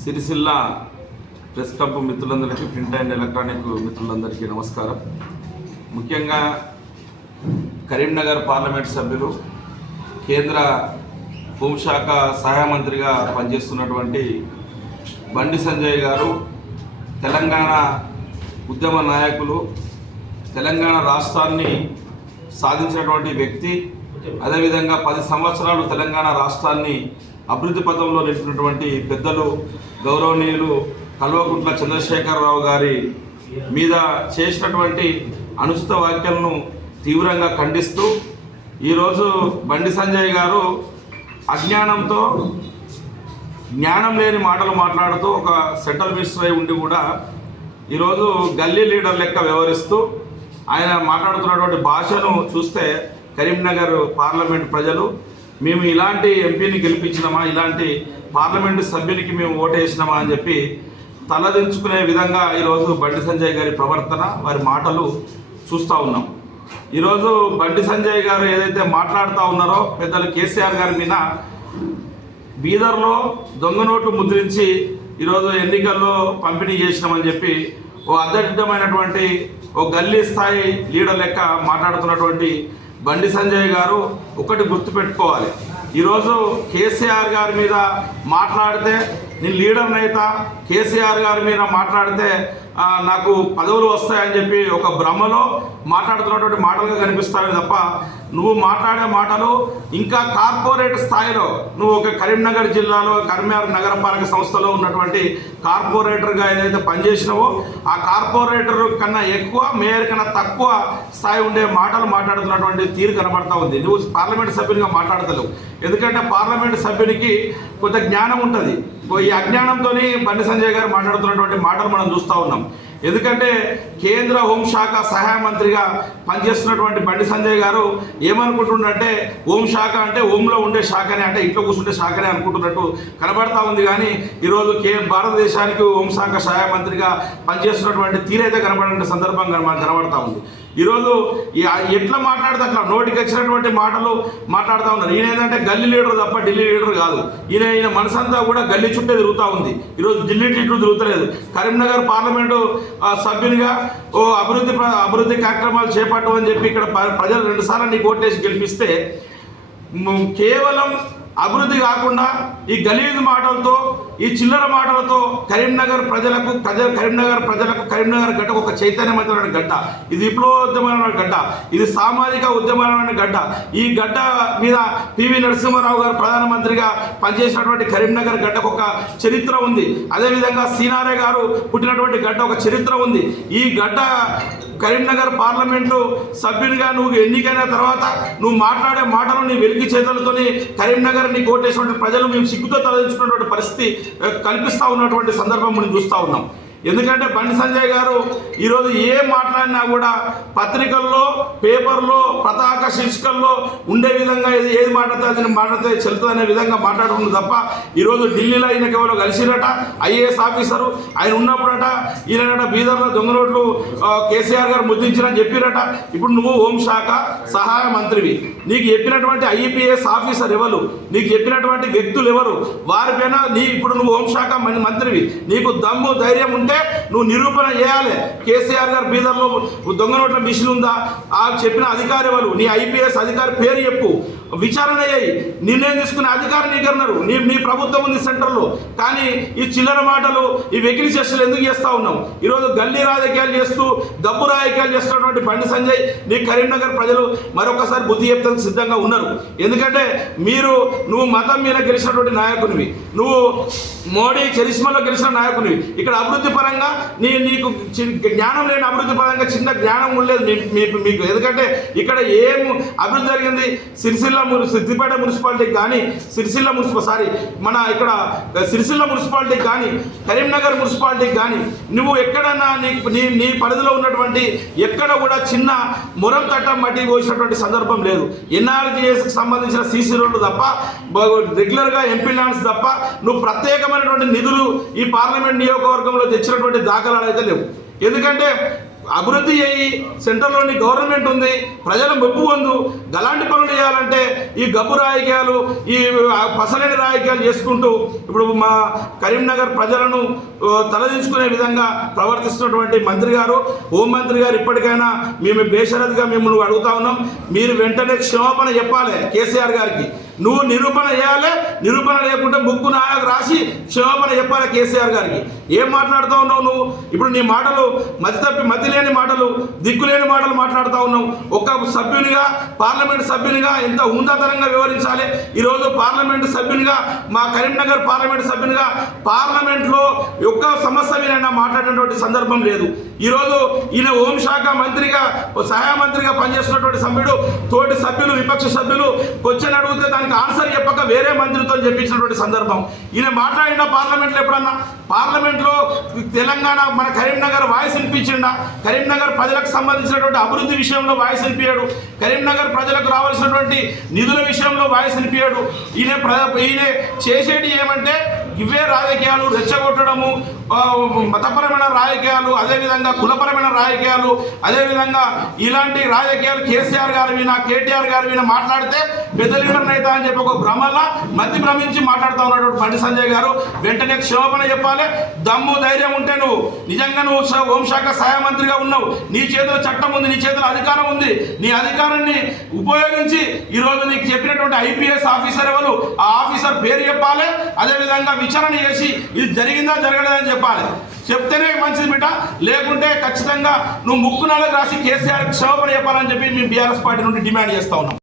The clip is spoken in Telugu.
సిరిసిల్ల ప్రెస్ క్లబ్ మిత్రులందరికీ ప్రింట్ అండ్ ఎలక్ట్రానిక్ మిత్రులందరికీ నమస్కారం. ముఖ్యంగా కరీంనగర్ పార్లమెంట్ సభ్యులు కేంద్ర హోంశాఖ సహాయ మంత్రిగా పనిచేస్తున్నటువంటి బండి సంజయ్ గారు తెలంగాణ ఉద్యమ నాయకులు తెలంగాణ రాష్ట్రాన్ని సాధించినటువంటి వ్యక్తి. అదేవిధంగా పది సంవత్సరాలు తెలంగాణ రాష్ట్రాన్ని అభివృద్ధి పథంలో నిలిపినటువంటి పెద్దలు గౌరవనీయులు కల్వకుంట్ల చంద్రశేఖరరావు గారి మీద చేసినటువంటి అనుచిత వ్యాఖ్యలను తీవ్రంగా ఖండిస్తూ ఈరోజు బండి సంజయ్ గారు అజ్ఞానంతో జ్ఞానం లేని మాటలు మాట్లాడుతూ ఒక సెంట్రల్ మినిస్టర్ అయి ఉండి కూడా ఈరోజు గల్లీ లీడర్ లెక్క వ్యవహరిస్తూ ఆయన మాట్లాడుతున్నటువంటి భాషను చూస్తే కరీంనగర్ పార్లమెంట్ ప్రజలు మేము ఇలాంటి ఎంపీని గెలిపించినామా ఇలాంటి పార్లమెంటు సభ్యునికి మేము ఓటేసినామా అని చెప్పి తలదించుకునే విధంగా ఈరోజు బండి సంజయ్ గారి ప్రవర్తన వారి మాటలు చూస్తూ ఉన్నాం. ఈరోజు బండి సంజయ్ గారు ఏదైతే మాట్లాడుతూ ఉన్నారో పెద్దలు కేసీఆర్ గారి మీద బీదర్లో దొంగ నోట్లు ముద్రించి ఈరోజు ఎన్నికల్లో పంపిణీ చేసినామని చెప్పి ఓ అద్దడితమైనటువంటి ఓ గల్లీ స్థాయి లీడర్ లెక్క మాట్లాడుతున్నటువంటి బండి సంజయ్ గారు ఒకటి గుర్తుపెట్టుకోవాలి. ఈరోజు కేసీఆర్ గారి మీద మాట్లాడితే నేను లీడర్నైతా కేసీఆర్ గారి మీద మాట్లాడితే నాకు పదవులు వస్తాయని చెప్పి ఒక భ్రమలో మాట్లాడుతున్నటువంటి మాటలుగా కనిపిస్తాయి తప్ప నువ్వు మాట్లాడే మాటలు ఇంకా కార్పొరేట్ స్థాయిలో నువ్వు ఒక కరీంనగర్ జిల్లాలో కరీంనగర్ నగరపాలక సంస్థలో ఉన్నటువంటి కార్పొరేటర్గా ఏదైతే పనిచేసినావో ఆ కార్పొరేటర్ కన్నా ఎక్కువ మేయర్ కన్నా తక్కువ స్థాయి ఉండే మాటలు మాట్లాడుతున్నటువంటి తీరు కనబడతా ఉంది. నువ్వు పార్లమెంట్ సభ్యునిగా మాట్లాడతలేవు. ఎందుకంటే పార్లమెంట్ సభ్యునికి కొంత జ్ఞానం ఉంటుంది. ఈ అజ్ఞానంతోనే బండి సంజయ్ గారు మాట్లాడుతున్నటువంటి మాటలు మనం చూస్తూ ఉన్నాం. ఎందుకంటే కేంద్ర హోంశాఖ సహాయ మంత్రిగా పనిచేస్తున్నటువంటి బండి సంజయ్ గారు ఏమనుకుంటుండంటే హోంశాఖ అంటే హోంలో ఉండే శాఖనే అంటే ఇంట్లో కూర్చుంటే శాఖనే అనుకుంటున్నట్టు కనబడతా ఉంది. కానీ ఈరోజు కే భారతదేశానికి హోంశాఖ సహాయ మంత్రిగా పనిచేస్తున్నటువంటి తీరైతే కనబడే సందర్భం కనబడతా ఉంది. ఈరోజు ఎట్లా మాట్లాడితే అట్లా నోటికి వచ్చినటువంటి మాటలు మాట్లాడుతూ ఉన్నారు. ఈయన ఏంటంటే గల్లీ లీడర్ తప్ప ఢిల్లీ లీడర్ కాదు. ఈయన ఈయన మనసంతా కూడా గల్లీ చుట్టే తిరుగుతూ ఉంది. ఈరోజు ఢిల్లీ చుట్టూ తిరుగుతలేదు. కరీంనగర్ పార్లమెంటు సభ్యునిగా ఓ అభివృద్ధి అభివృద్ధి కార్యక్రమాలు చేపట్టమని చెప్పి ఇక్కడ ప్రజలు రెండుసార్లు నీకు ఓటేసి గెలిపిస్తే కేవలం అభివృద్ధి కాకుండా ఈ గలీజు మాటలతో ఈ చిల్లర మాటలతో కరీంనగర్ ప్రజలకు కరీంనగర్ ప్రజలకు కరీంనగర్ గడ్డ ఒక చైతన్యమైన గడ్డ. ఇది విప్లవోద్యమమైన గడ్డ. ఇది సామాజిక ఉద్యమమైన గడ్డ. ఈ గడ్డ మీద పివి నరసింహారావు గారు ప్రధానమంత్రిగా పనిచేసినటువంటి కరీంనగర్ గడ్డకు ఒక చరిత్ర ఉంది. అదేవిధంగా సీనారే గారు పుట్టినటువంటి గడ్డ ఒక చరిత్ర ఉంది. ఈ గడ్డ కరీంనగర్ పార్లమెంటు సభ్యునిగా నువ్వు ఎన్నికైన తర్వాత నువ్వు మాట్లాడే మాటలు నీ వెలికి చేతులతోని కరీంనగర్ నీ కోటేసినటువంటి ప్రజలు మేము సిగ్గుతో తలదించుకున్నటువంటి పరిస్థితి కల్పిస్తూ ఉన్నటువంటి సందర్భం మనం చూస్తూ ఉన్నాం. ఎందుకంటే బండి సంజయ్ గారు ఈరోజు ఏం మాట్లాడినా కూడా పత్రికల్లో పేపర్లో పతాక శీర్షికల్లో ఉండే విధంగా ఇది ఏది మాట్లాడితే మాట్లాడితే చెల్లుతుంది అనే విధంగా మాట్లాడుకుంటుంది తప్ప ఈరోజు ఢిల్లీలో ఈయనకి ఎవరో కలిసిరట ఐఏఎస్ ఆఫీసరు ఆయన ఉన్నప్పుడట ఈయనట బీదర్లో దొంగ నోట్లు కేసీఆర్ గారు ముద్రించిన చెప్పిరట. ఇప్పుడు నువ్వు హోంశాఖ సహాయ మంత్రివి. నీకు చెప్పినటువంటి ఐపీఎస్ ఆఫీసర్ ఎవరు? నీకు చెప్పినటువంటి వ్యక్తులు ఎవరు? వారిపైన నీ ఇప్పుడు నువ్వు హోంశాఖ మంత్రివి. నీకు దమ్ము ధైర్యం ఉంటే నువ్వు నిరూపణ చేయాలి. కేసీఆర్ గారు బీదర్లో దొంగ నోట్ల మిషన్ ఉందా ఆ చెప్పిన అధికారి వాళ్ళు నీ ఐపీఎస్ అధికారి పేరు చెప్పు. విచారణ అయ్యాయి. నిర్ణయం తీసుకునే అధికారం నీకు అన్నారు నీ నీ ప్రభుత్వం ఉంది సెంటర్లో కానీ ఈ చిల్లర మాటలు ఈ వెకిలి చర్చలు ఎందుకు చేస్తూ ఉన్నావు? ఈరోజు గల్లీ రాజకీయాలు చేస్తూ డబ్బు రాజకీయాలు చేస్తున్నటువంటి బండి సంజయ్ నీ కరీంనగర్ ప్రజలు మరొకసారి బుద్ధి చెప్తానికి సిద్ధంగా ఉన్నారు. ఎందుకంటే మీరు నువ్వు మతం మీద గెలిచినటువంటి నాయకునివి. నువ్వు మోడీ చరిష్మాలో గెలిచిన నాయకునివి. ఇక్కడ అభివృద్ధి పరంగా నీ నీకు జ్ఞానం లేని అభివృద్ధి పరంగా చిన్న జ్ఞానం ఉండలేదు మీకు. ఎందుకంటే ఇక్కడ ఏం అభివృద్ధి జరిగింది? సిరిసిల్ల మున్- సిద్దిపేట మున్సిపాలిటీకి కానీ సిరిసిల్ల మున్సిపల్ సారీ మన ఇక్కడ సిరిసిల్ల మున్సిపాలిటీకి కానీ కరీంనగర్ మున్సిపాలిటీకి కానీ నువ్వు ఎక్కడన్నా నీ నీ నీ పరిధిలో ఉన్నటువంటి ఎక్కడ కూడా చిన్న మురం కట్టం మట్టి పోసినటువంటి సందర్భం లేదు. ఎన్ఆర్జీఎస్కి సంబంధించిన సీసీ రోడ్లు తప్ప రెగ్యులర్గా ఎంపీ ల్యాండ్స్ తప్ప నువ్వు ప్రత్యేకమైనటువంటి నిధులు ఈ పార్లమెంట్ నియోజకవర్గంలో తెచ్చినటువంటి దాఖలాలు అయితే లేవు. ఎందుకంటే అభివృద్ధి చేయి. సెంట్రల్లోని గవర్నమెంట్ ఉంది. ప్రజల మెప్పు పొందు. గలాంటి పనులు చేయాలంటే ఈ గబ్బు రాజకీయాలు ఈ పసలేని రాజకీయాలు చేసుకుంటూ ఇప్పుడు మా కరీంనగర్ ప్రజలను తలదించుకునే విధంగా ప్రవర్తిస్తున్నటువంటి మంత్రి గారు హోంమంత్రి గారు ఇప్పటికైనా మేము బేషరత్గా మిమ్మల్ని అడుగుతా ఉన్నాం. మీరు వెంటనే క్షమాపణ చెప్పాలి కేసీఆర్ గారికి. నువ్వు నిరూపణ చేయాలి నిరూపణ లేకుంటే ముక్కు నాయకు రాసి క్షమాపణ చెప్పాలి కేసీఆర్ గారికి. ఏం మాట్లాడుతూ ఉన్నావు నువ్వు? ఇప్పుడు నీ మాటలు మతి తప్పి మతి లేని మాటలు దిక్కులేని మాటలు మాట్లాడుతూ ఉన్నావు. ఒక సభ్యునిగా పార్లమెంట్ సభ్యునిగా ఎంత ఉన్నతనంగా వివరించాలి ఈరోజు పార్లమెంట్ సభ్యునిగా మా కరీంనగర్ పార్లమెంట్ సభ్యునిగా పార్లమెంట్లో ఒక్క సమస్య మీద మాట్లాడినటువంటి సందర్భం లేదు. ఈరోజు ఈయన హోంశాఖ మంత్రిగా సహాయ మంత్రిగా పనిచేస్తున్నటువంటి సభ్యుడు తోటి సభ్యులు విపక్ష సభ్యులు క్వశ్చన్ అడిగితే దానికి ఆన్సర్ చెప్పక వేరే మంత్రితో చెప్పించినటువంటి సందర్భం. ఈయన మాట్లాడిన పార్లమెంట్లో ఎప్పుడన్నా? పార్లమెంట్లో తెలంగాణ మన కరీంనగర్ వాయిస్ వినిపించిండా? కరీంనగర్ ప్రజలకు సంబంధించినటువంటి అభివృద్ధి విషయంలో వాయిస్ వినిపించాడు. కరీంనగర్ ప్రజలకు రావాల్సినటువంటి నిధుల విషయంలో వాయిస్ వినిపించాడు. ఈయన ప్ర ఈయన చేసేటి ఏమంటే ఇవే రాజకీయాలు రెచ్చగొట్టడము మతపరమైన రాజకీయాలు అదేవిధంగా కులపరమైన రాజకీయాలు అదేవిధంగా ఇలాంటి రాజకీయాలు కేసీఆర్ గారి మీద కేటీఆర్ గారి మీద మాట్లాడితే పెద్ద అవుతా అని చెప్పి ఒక భ్రమలా మతి భ్రమించి మాట్లాడుతూ ఉన్నటువంటి బండి సంజయ్ గారు. వెంటనే క్షమాపణ చెప్పాలి. దమ్ము ధైర్యం ఉంటే నువ్వు నిజంగా నువ్వు హోంశాఖ సహాయ మంత్రిగా ఉన్నావు. నీ చేతిలో చట్టం ఉంది నీ చేతిలో అధికారం ఉంది. నీ అధికారాన్ని ఉపయోగించి ఈరోజు నీకు చెప్పినటువంటి ఐపీఎస్ ఆఫీసర్ ఎవరు? ఆ ఆఫీసర్ పేరు చెప్పాలి. అదేవిధంగా విచారణ చేసి ఇది జరిగిందా జరగలేదని చెప్పాలి. చెప్తేనే మంచిది బిడ్డ. లేకుంటే ఖచ్చితంగా నువ్వు ముక్కు నాలుగు రాసి కేసీఆర్ క్షమాపణ చెప్పాలని చెప్పి మేము బీఆర్ఎస్ పార్టీ నుండి డిమాండ్ చేస్తా ఉన్నాం.